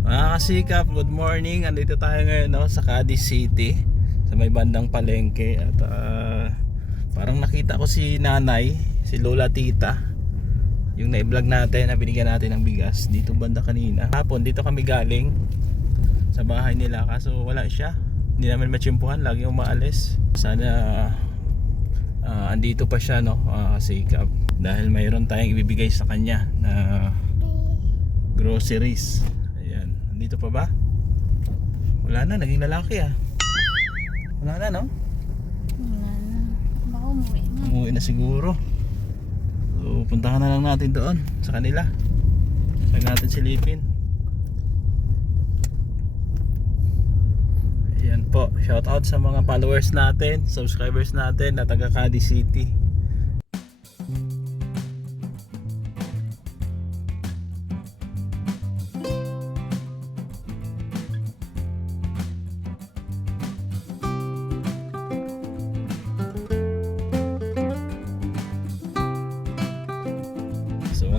Mga kasikap, good morning. Andito tayo ngayon no, sa Cadiz City sa may bandang palengke at ah, parang nakita ko si nanay, si Lola Tita yung na-vlog natin na binigyan natin ng bigas dito banda kanina. Hapon dito kami galing sa bahay nila kaso wala siya. Hindi namin matsimpuhan, lagi umaalis. Sana ah, andito pa siya no, uh, kasikap dahil mayroon tayong ibibigay sa kanya na groceries. Nandito pa ba? Wala na, naging lalaki ah. Wala na, no? Wala na. Baka umuwi na. Umuwi na siguro. So, puntahan na lang natin doon sa kanila. Saan natin silipin. Ayan po. Shout out sa mga followers natin, subscribers natin na taga Cadiz City.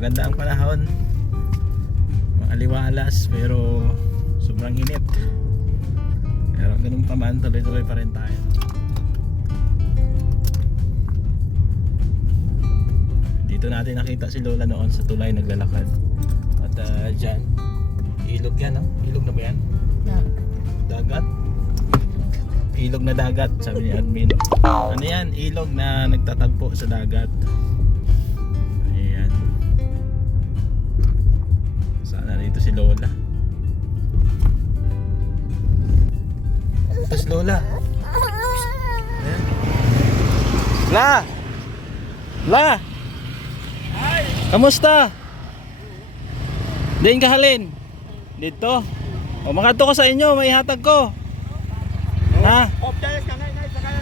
Maganda ang panahon. Maaliwalas pero sobrang init. Pero ganun pa man, tuloy-tuloy pa rin tayo. Dito natin nakita si Lola noon sa tulay naglalakad. At uh, dyan, ilog yan, no? Ilog na ba yan? Dagat? Ilog na dagat, sabi ni admin. Ano yan? Ilog na nagtatagpo sa dagat. Lola. Ayan. La! La! Kamusta? Diyan ka halin? Dito? O makato ko sa inyo, may hatag ko. Ha?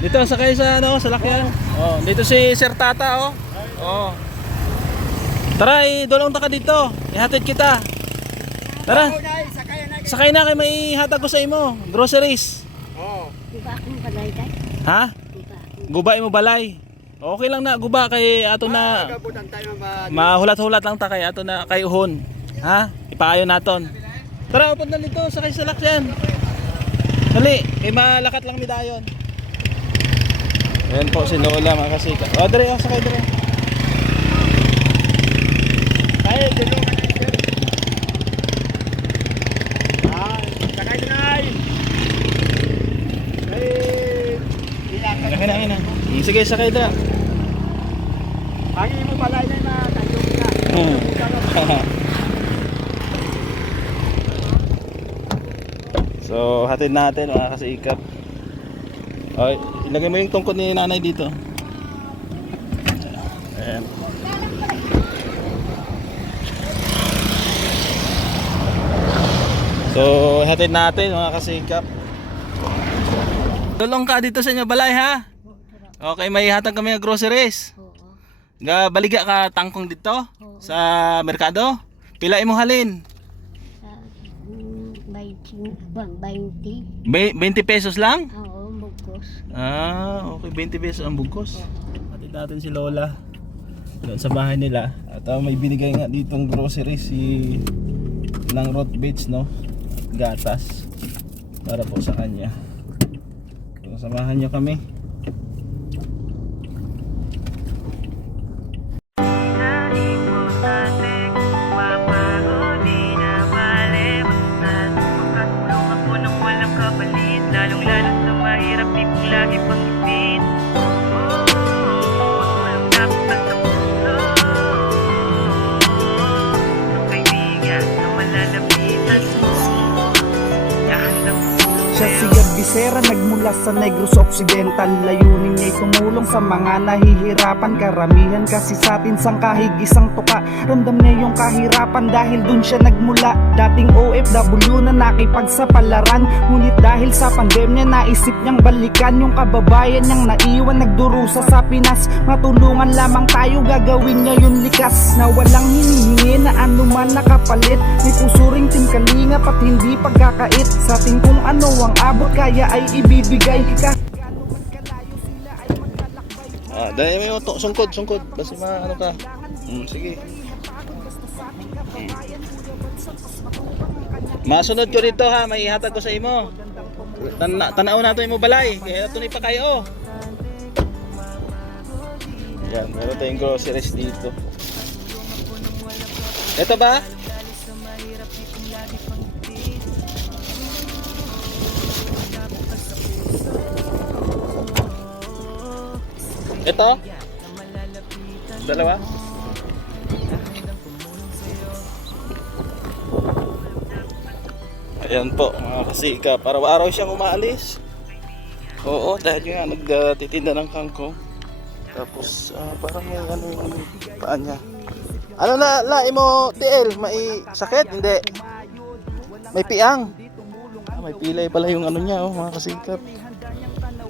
Dito sakay sa ano, sa lakyan. Oh, dito si Sir Tata oh. Oh. Tara, idulong ta ka dito. Ihatid kita. Tara. Sakay na kay may hatag ko sa imo. Groceries. Di ba akong balay kay? Ha? Guba imo balay. Okay lang na guba kay ato na mahulat-hulat lang ta kay ato na kay uhon. Ha? Ipaayo naton. Tara, upod na dito sa lakyan. Dali, kay malakat lang mi dayon. Ayan po si Lola mga kasika. O, dire, oh, sakay dire. Ay, dito. Sakay na. Sige, sakay dire. Pagi mo pala na na tayo na. so, hatid natin mga kasikap. Okay, ilagay mo yung tungkod ni nanay dito. Ayan. So, hatid natin mga kasikap. Tulong ka dito sa inyo balay ha. Okay, may hatag kami ng groceries. Oo. Ga baliga ka tangkong dito sa merkado. Pila imo halin? Sa mm, 20, bang 20. Be- 20 pesos lang? Oo, bugos. Ah, okay. 20 pesos ang bugkos. Hatid natin si Lola doon sa bahay nila. At ah, may binigay nga ditong grocery si ng rot bits, no? Gatas. Para po sa kanya. So, samahan niyo kami. Bisera nagmula sa Negros Occidental. Layunin niya'y tumulong sa mga nahihirapan. Karamihan kasi sa atin sang kahig isang tuka. Ramdam niya yung kahirapan dahil dun siya nagmula. Dating OFW na nakipagsapalaran. Ngunit dahil sa pandemya naisip niyang balikan Yung kababayan niyang naiwan. Nagdurusa sa Pinas. Matulungan lamang tayo gagawin niya yun likas. Na walang hinihingi na anuman nakapalit. May puso ring tingkalinga at hindi pagkakait. Sa ating kung ano ang abot kaya ay ibibigay maglalakbay Ah, dahil may auto, sungkod, sungkod. Basta ma ano ka. Mm, sige. Masunod ko dito ha, may ihatag ko sa imo. Tan tanaw nato imo balay, kaya tunay pa kayo. Yan, meron tayong groceries dito. Ito ba? Ito? Dalawa? Ayan po mga kasika, para araw siyang umaalis. Oo, dahil nga nagtitinda ng kangkong. Tapos ah, parang may ano yung paa niya. Ano na, la, imo TL, may sakit? Hindi. May piang. Ah, may pilay pala yung ano niya, oh, mga kasikap.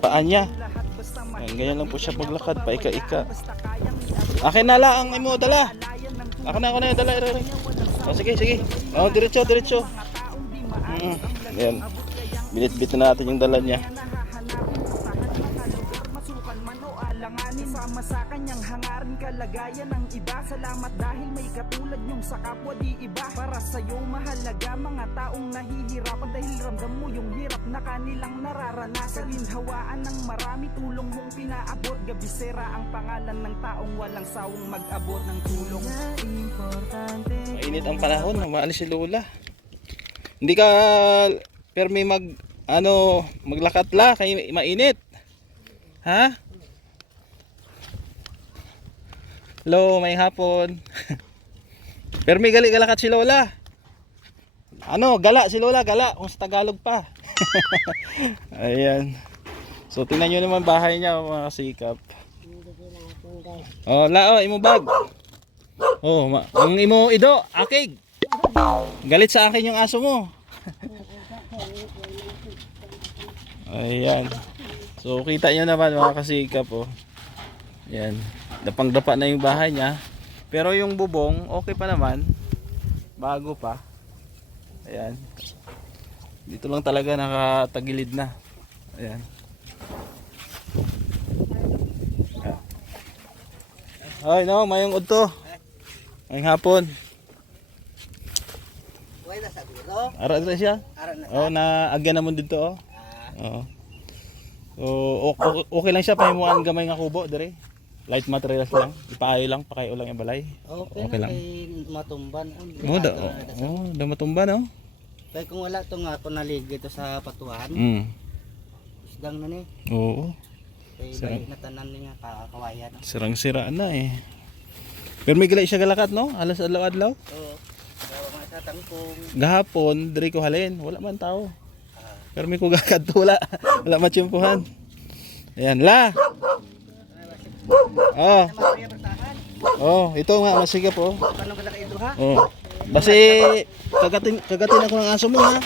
Paa niya. Ayan, ganyan lang po siya maglakad, paika-ika. Akin na la ang imo dala. Ako na, ako na, dala, dala. Oh, sige, sige. Oh, diretso, diretso. Mm, ayan. Binit-bit na natin yung dala niya. Sama sa kanyang hangarin kalagayan ng iba Salamat dahil may katulad nyong sa kapwa di iba Para sa'yo mahalaga mga taong nahihirapan Dahil ramdam mo yung hirap na kanilang nararanasan Kaginhawaan ng marami tulong mong pinaabot Gabisera ang pangalan ng taong walang sawang mag-abot ng tulong Mainit ang panahon, umaalis si Lola. Hindi ka permi mag ano, maglakat la kay mainit. Ha? Hello, may hapon. permi gali galakat si Lola. Ano, gala si Lola, gala kung sa Tagalog pa. Ayan. So tingnan nyo naman bahay niya mga kasikap. Oh, la oh, imo bag. Oh, ma- ang imo ido, akig. Galit sa akin yung aso mo. Ayan. So kita nyo naman mga kasikap oh. Ayan. Dapang dapa na yung bahay niya. Pero yung bubong, okay pa naman. Bago pa. Ayan. Dito lang talaga nakatagilid na. Ayan. Ay, no, mayong udto. Ngayong hapon. Sa dulo. Ara dito siya. Ara na. Oh, na agyan naman dito oh. Oo. So, o- o- okay lang siya pahimuan gamay nga kubo dire. Light materials lang. Ipaayo lang, pakayo lang yung balay. Okay, Okay lang. lang. Kay matumban. Oh, da, oh, da matumba no. Kaya kung wala to nga ako naligid to sa patuhan, Mm. isdang na ni. Oo. Kay Sarap. balik na tanan niya kakawayan. Sirang-sira na eh. Pero may gali siya galakat no? Alas adlaw-adlaw. Oo. Pero mga sa tangkong, Gahapon, diri ko halin, wala man tao. Pero may ko gakad wala. Wala matsyempohan. Ayan, la. Oh. Maria bertahan. Oh, ito nga masigap oh. Paano ka nakaiduha? Oh. Basi kagatin kagatin ako ng aso mo ha.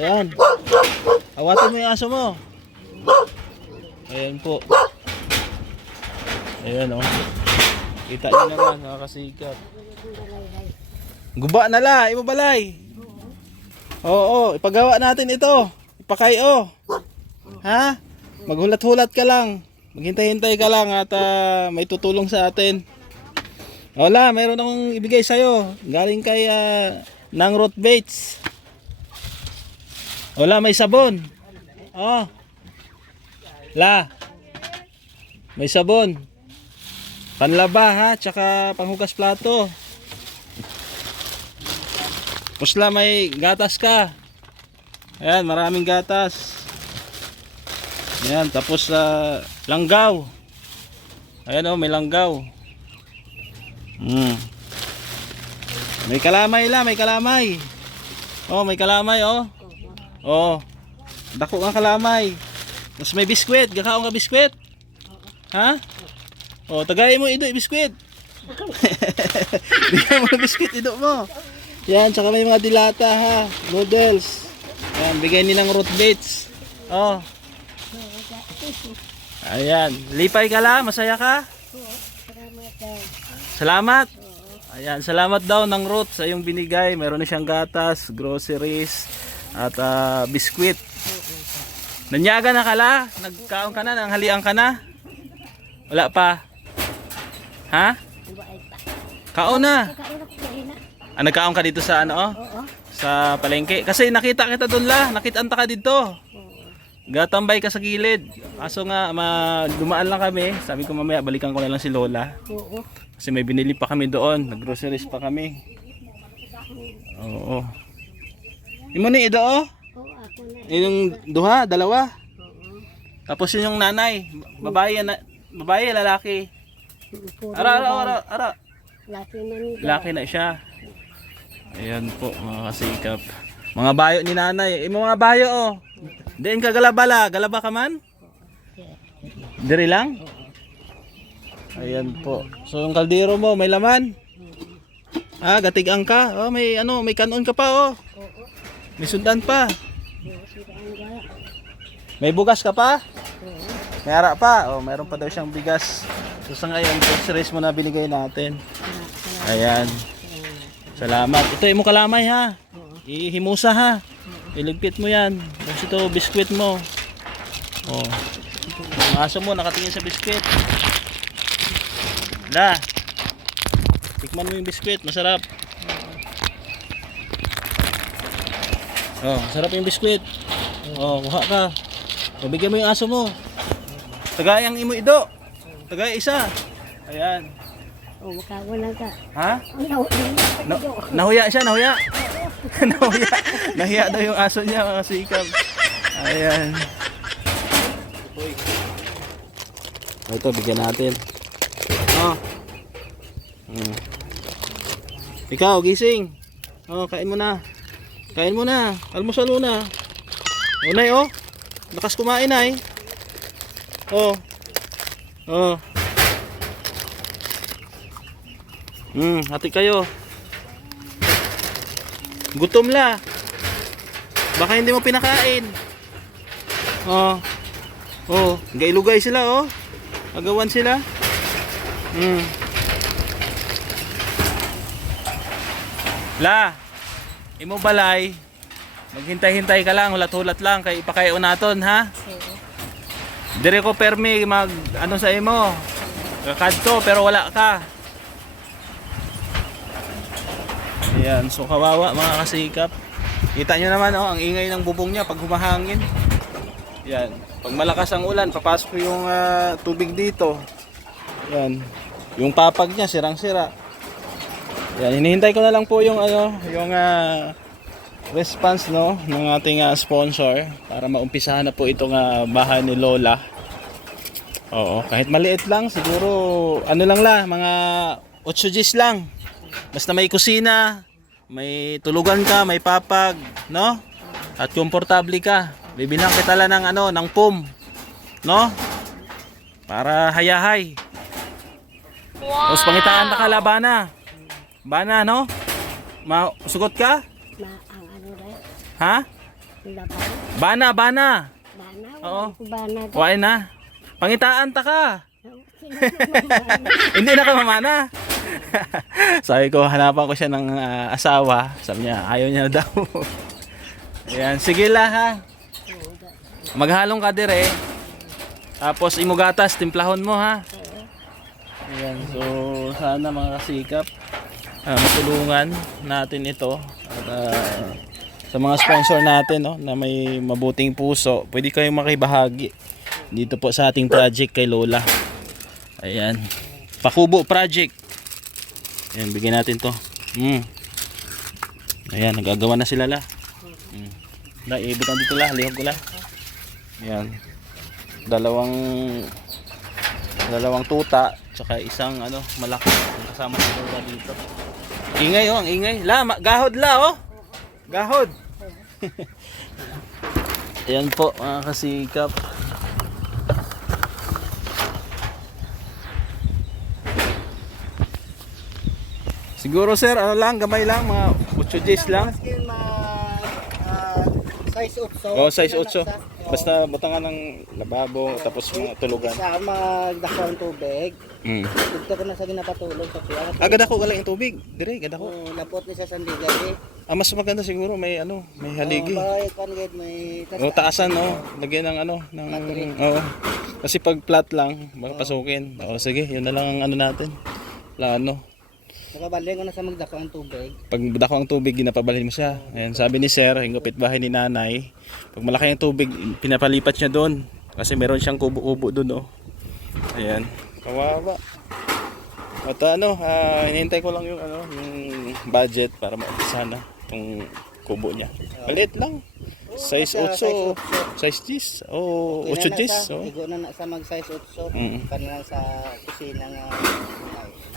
Ayan. Awatin mo yung aso mo. Ayan po. Ayan oh. Kita niyo naman mga kasikap. Guba na la, imo balay. Oo, ipagawa natin ito. Ipakayo. Ha? Maghulat-hulat ka lang. Maghintay-hintay ka lang at ah, may tutulong sa atin. Wala, mayroon akong ibigay sa'yo. Galing kay uh, Nang Root Baits. Wala, may sabon. Oh. La. May sabon. Panlaba ha, tsaka panghugas plato. Pusla, may gatas ka. Ayan, maraming gatas. Ayan, tapos sa langgaw. Ayan oh, may langgaw. Mm. May kalamay la, may kalamay. Oh, may kalamay oh. Oh. Dako nga kalamay. Tapos may biskwit, gakaon ka biskwit. Ha? Oh, tagay mo ido biskwit. Bigay mo biskwit ido mo. Yan, tsaka may mga dilata ha, noodles. Yan, bigay nilang root baits. Oh. Ayan, lipay ka la, masaya ka? Salamat. Ayan, salamat daw ng Ruth sa iyong binigay. Meron na siyang gatas, groceries, at ah, biskwit. Nanyaga na kala? Nagkaon ka na? Nanghalian ka na? Wala pa? Ha? Kaon na? Ah, nagkaon ka dito sa ano? oh? Oo. Sa palengke. Kasi nakita kita doon la. Nakitanta ka dito. Gatambay ka sa gilid. Kaso nga, ma, dumaan lang kami. Sabi ko mamaya, balikan ko na lang si Lola. Oo. Kasi may binili pa kami doon. Nag-groceries pa kami. Oo. Imo ni Ido oh? Oo, ako na. Yung duha, dalawa. Oo. Tapos yun yung nanay. Babae, na, babae, lalaki. Ara, ara, ara, ara. Laki na nila. Laki na siya. Ayan po, mga kasikap. Mga bayo ni nanay. Eh, mga bayo oh. Diyan ka galabala. Galaba ka man? Diri lang? Ayan po. So yung kaldero mo, may laman? Ah, gatigang ka. Oh, may ano, may kanon ka pa oh. May sundan pa. May bugas ka pa? May ara pa. Oh, meron pa daw siyang bigas. So sa ngayon, groceries mo na binigay natin. Ayan. Salamat. Ito imo kalamay ha. Ihimusa ha. Iligpit mo yan. Tapos ito, biskwit mo. Oh. Ang aso mo nakatingin sa biskwit. La. Tikman mo yung biskwit, masarap. Oh, masarap yung biskwit. Oh, kuha ka. Pabigyan mo yung aso mo. Tagayang imo ido. Tagay isa. Ayan. Oo, makawa na ka. Ha? Na, nahuya siya, nahuya. nahuya. Nahiya daw yung aso niya, mga sikap. Ayan. Ito, bigyan natin. Oh. Hmm. Ikaw, gising. Oh, kain mo na. Kain mo na. Almusal muna. Unay, oh. Lakas kumain, ay. Oh. Oh. Hmm, hati kayo. Gutom la. Baka hindi mo pinakain. Oh. Oh, gailugay sila oh. Agawan sila. Hmm. La. Imo balay. Maghintay-hintay ka lang, hulat-hulat lang kay ipakayo naton ha. Dire ko permi mag ano sa imo. Kakadto pero wala ka. Ayan, so kawawa mga kasikap. Kita nyo naman oh, ang ingay ng bubong niya pag humahangin. Yan. Pag malakas ang ulan, papasok yung ah, tubig dito. Yan. Yung papag niya sirang-sira. Yan, hinihintay ko na lang po yung ano, yung ah, response no ng ating ah, sponsor para maumpisahan na po itong ah, bahay ni Lola. Oo, kahit maliit lang, siguro ano lang la, mga 8 Gs lang. Basta may kusina, may tulugan ka, may papag, no? At komportable ka. Bibilang kita lang ng ano, ng pum, no? Para hayahay. Tapos pangitaan na ka labana. Bana, no? Ma sugot ka? Ma, ang ano rin. Ha? Bana, bana. Bana, Oo. bana. Wain na. Pangitaan ta ka. Hindi na ka mamana. Sabi ko, hanapan ko siya ng ah, asawa. Sabi niya, ayaw niya daw. Ayan, sige la ha. Maghalong ka dire. Tapos imugatas, timplahon mo ha. Ayan, so sana mga kasikap, ah, matulungan natin ito. At, ah, sa mga sponsor natin no, na may mabuting puso, pwede kayong makibahagi dito po sa ating project kay Lola. Ayan. Pakubo project. Ayan, bigyan natin to. Mm. Ayan, nagagawa na sila la. Mm. Na, ibutan dito la, lihog ko la. Ayan. Dalawang dalawang tuta tsaka isang ano malaki kasama sa Lola dito. Ingay oh, ang ingay. La, gahod la oh. Gahod. Ayan po mga kasikap. Siguro sir, ano lang, gamay lang, mga 8 Gs lang. Ah, size 8. Oo, size 8. Basta butangan ng lababo, tapos mga tulugan. Sa magdako ng tubig. Mm. Dito ko na sa ginapatulog sa kuya. Agad ako galing yung tubig. Dire, agad ako. Oh, lapot ni sa sandigay. Ah, mas maganda siguro may ano, may haligi. Oh, gid may O taasan no, lagyan ng ano, ng oo. Kasi pag flat lang, baka pasukin. O sige, yun na lang ang ano natin. Plano. Nakabaling ko na sa magdako ang tubig. Pag dako ang tubig, ginapabalhin mo siya. Ayan, sabi ni Sir, yung kapit bahay ni nanay, pag malaki ang tubig, pinapalipat niya doon. Kasi meron siyang kubo-kubo doon, oh. Ayan, kawawa. At ano, ah, hinihintay ko lang yung ano, yung budget para maumpisa na itong kubo niya. Maliit lang. Size 8, size 10. Oh, 8 10. Oh. Igo na na sa mag size 8. Mm. Kanina sa kusina nga.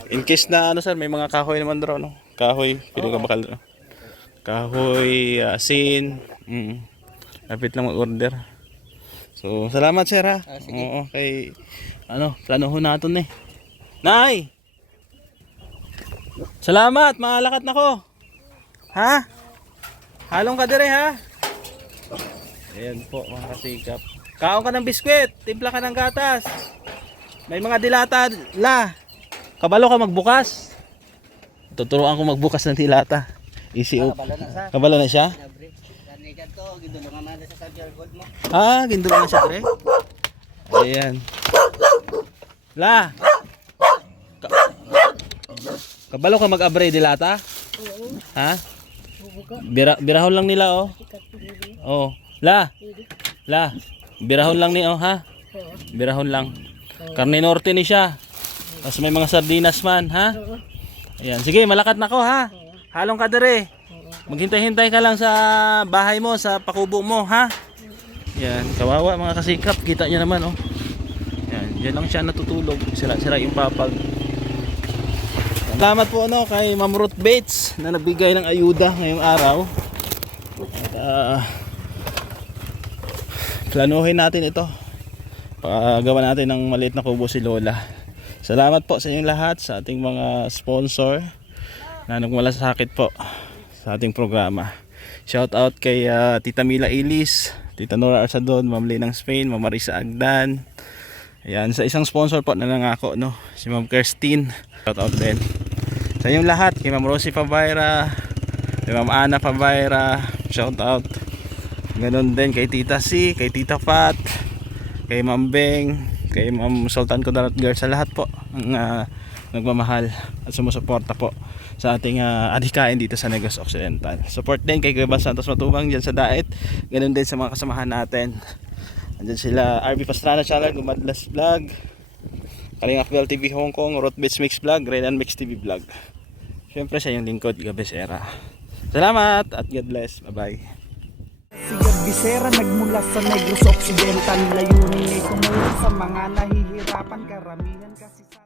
In case na ano sir, may mga kahoy naman daw, no? Kahoy, pwede ka bakal. no? Kahoy, asin. Mm. Lapit lang mag-order. So, salamat sir ha. Ah, sige. Oo, kay ano, planohon natin eh. Nay! Salamat, maalakat na ko. Ha? Halong ka dire ha? Ayan po mga kasikap. Kaon ka ng biskwit, timpla ka ng gatas. May mga dilata la. Kabalo ka magbukas. Tuturuan ko magbukas ng dilata. Easy up. Kabalo na sa. Kabalo na siya? Ah, gindo na siya, pre. Ayan. La. Ka- Kabalo ka mag-abre dilata? Ha? Bira birahon lang nila oh. Oh. La. La. Birahon lang ni oh ha. Birahon lang. Karne norte ni siya. Tapos may mga sardinas man ha. Ayan. Sige, malakat na ko ha. Halong ka dire. Maghintay-hintay ka lang sa bahay mo, sa pakubo mo ha. Yan, kawawa mga kasikap. Kita niyo naman oh. Yan, diyan lang siya natutulog. Sira-sira yung papag. Salamat po no kay Ma'am Ruth Bates na nagbigay ng ayuda ngayong araw. At, ah, planuhin natin ito. Pagawa natin ng maliit na kubo si Lola. Salamat po sa inyong lahat sa ating mga sponsor na nagmalasakit po sa ating programa. Shout out kay ah, Tita Mila Ilis, Tita Nora Arsadon, Ma'am Linang Spain, Ma'am Marisa Agdan. Ayan, sa isang sponsor po na nangako, no? Si Ma'am Kirstine. Shout out din. Sa inyong lahat, kay Ma'am Rosie Pavaira, kay Ma'am Ana Pavaira, shout out. Ganon din kay Tita C, kay Tita Fat, kay Ma'am Beng, kay Ma'am Sultan Kudarat Girl, sa lahat po ang ah, nagmamahal at sumusuporta po sa ating uh, adhikain dito sa Negros Occidental. Support din kay Kuya Santos Matubang dyan sa Daet. Ganun din sa mga kasamahan natin. Andyan sila RB Pastrana Channel, Gumadlas Vlog, Kalingak Bell TV Hong Kong, Root Beats Mix Vlog, Renan Mix TV Vlog. Siyempre sa yung lingkod, Gabesera. Salamat at God bless. Bye-bye. Si Bisera nagmula sa Negros Occidental Layunin ay tumulong sa mga nahihirapan Karamihan kasi sa